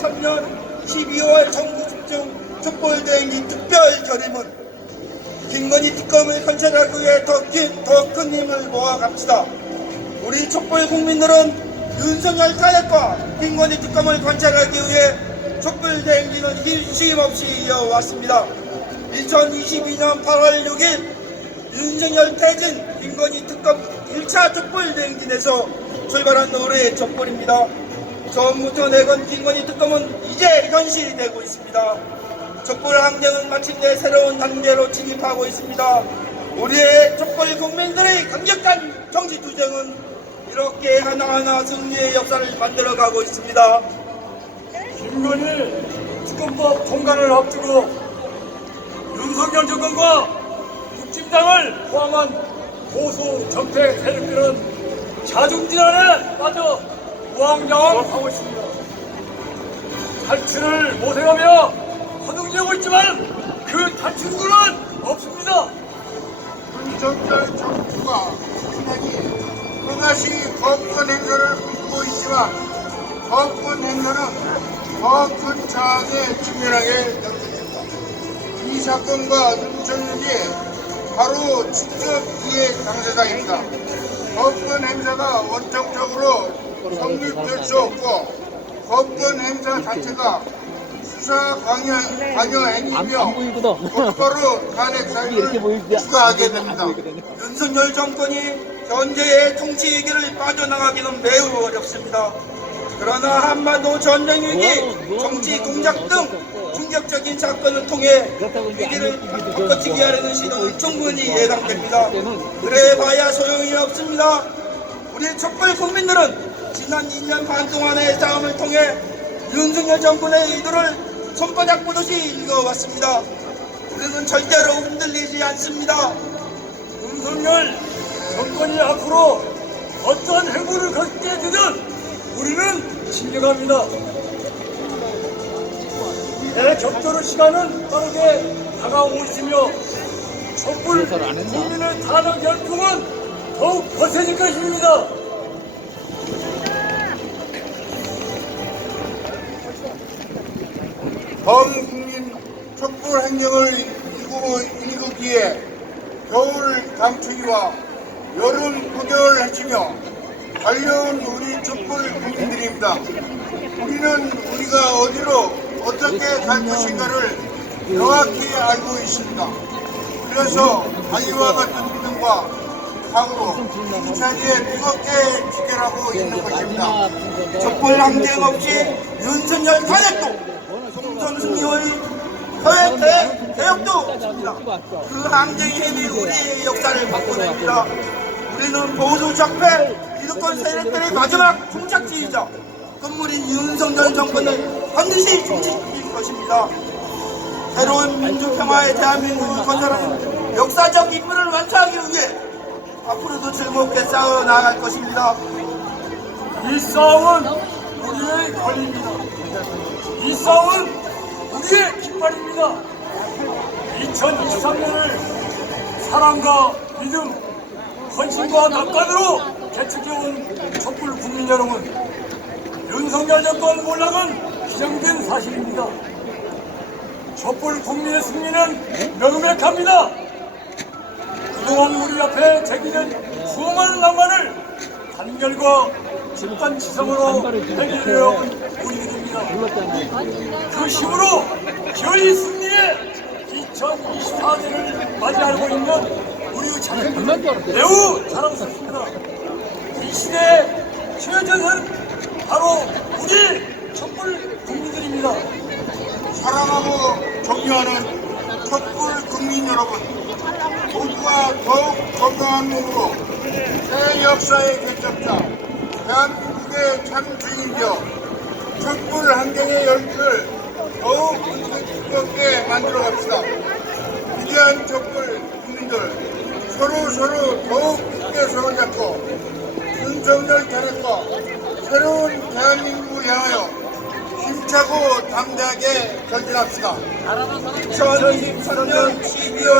2023년 12월 정부 집중 촛불대행진 특별 결의문 김건희 특검을 관찰하기 위해 더큰 큰 힘을 모아 갑시다. 우리 촛불 국민들은 윤석열 탄핵과 김건희 특검을 관찰하기 위해 촛불 대행진을 쉼 없이 이어왔습니다. 2022년 8월 6일 윤석열 퇴진 김건희 특검 1차 촛불 대행진에서 출발한 올해의 촛불입니다. 처음부터 내건 김건희 특검은 이제 현실이 되고 있습니다. 촛불 항쟁은 마침내 새로운 단계로 진입하고 있습니다. 우리의 촛불 국민들의 강력한 정치 투쟁은 이렇게 하나하나 승리의 역사를 만들어가고 있습니다. 김건희 특검법 통과를 앞두고 윤석열 정권과 국진당을 포함한 보수 정패 세력들은 자중질환에 빠져 우왕좌왕 하고 있습니다. 탈출을 모색하며 허둥지고 있지만 그 탈출구는 없습니다. 윤석열 정부가 탄핵이 또다시 거부권 행사를 빚고 있지만 거부권 행사는 더큰 차원에 직면하게 되었습니다. 이 사건과 윤석열이 바로 직접 이해 당사자입니다. 성립될 수 없고 거부권 행사 자체가 수사 관여, 관여 행위며 안 보이거든. 곧바로 탄핵 사유를 추가하게 됩니다. 윤석열 정권이 현재의 정치 위기를 빠져나가기는 매우 어렵습니다. 그러나 한반도 전쟁 위기, 정치 공작 등 충격적인 사건을 통해 위기를 바꿔치기 하려는 시도는 충분히 예상됩니다. 그래 봐야 소용이 없습니다. 우리 촛불 국민들은 지난 2년 반 동안의 싸움을 통해 윤석열 정권의 의도를 손바닥 보듯이 읽어왔습니다. 우리는 절대로 흔들리지 않습니다. 윤석열 정권이 앞으로 어떤 행보를 걷게 되든 우리는 진정합니다. 대적도의 시간은 빠르게 다가오고 있으며 촛불 국민의 탄핵 열풍은 더욱 거세질 것입니다. 전 국민 촛불 행정을 일구, 일구기에 겨울 감추기와 여름 구경을 해치며 달려온 우리 촛불 국민들입니다. 우리는 우리가 어디로 어떻게 갈 것인가를 명확히 알고 있습니다. 그래서 아이와 같은 믿음과 각오로 차지에 뜨겁게 지켜하고 있는 것입니다. 촛불 항쟁 없이 윤석열 탄핵도 총선승리의 사회 대, 개혁도 없습니다. 그 항쟁의 힘이 우리의 역사를 바꿔냅니다. 우리는 보수 적폐 기득권 세력들의 마지막 종착지이자 건물인 윤석열 정권을 반드시 중지시킬 것입니다. 새로운 민주평화의 대한민국을 건설하는 역사적 임무를 완수하기 위해 앞으로도 즐겁게 싸워 나갈 것입니다. 이 싸움은 우리의 권리입니다. 이 싸움은 우리의 깃발입니다. 2023년을 사랑과 믿음, 헌신과 낙관으로 개척해온 촛불 국민 여러분, 윤석열 정권 몰락은 기정된 사실입니다. 촛불 국민의 승리는 명백합니다. 그동안 우리 앞에 제기된 수많은 낭만을 단결과 집단 지성으로 해결해온. 그 힘으로 저희 승리의 2024년을 맞이하고 있는 우리 자녀들 매우 자랑스럽습니다. 이 시대의 최전선 바로 우리 촛불 국민들입니다. 사랑하고 존경하는 촛불 국민 여러분 모두가 더욱 건강한 몸으로 새 역사의 개척자 대한민국의 참 주인이며 촛불 환경의 열기를 더욱 뜨겁게 만들어 갑시다 위대한 촛불 국민들 서로 서로 더욱 굳게 손을 잡고 윤석열 탄핵과 새로운 대한민국을 향하여 힘차고 담대하게 전진합시다. 2023년 12월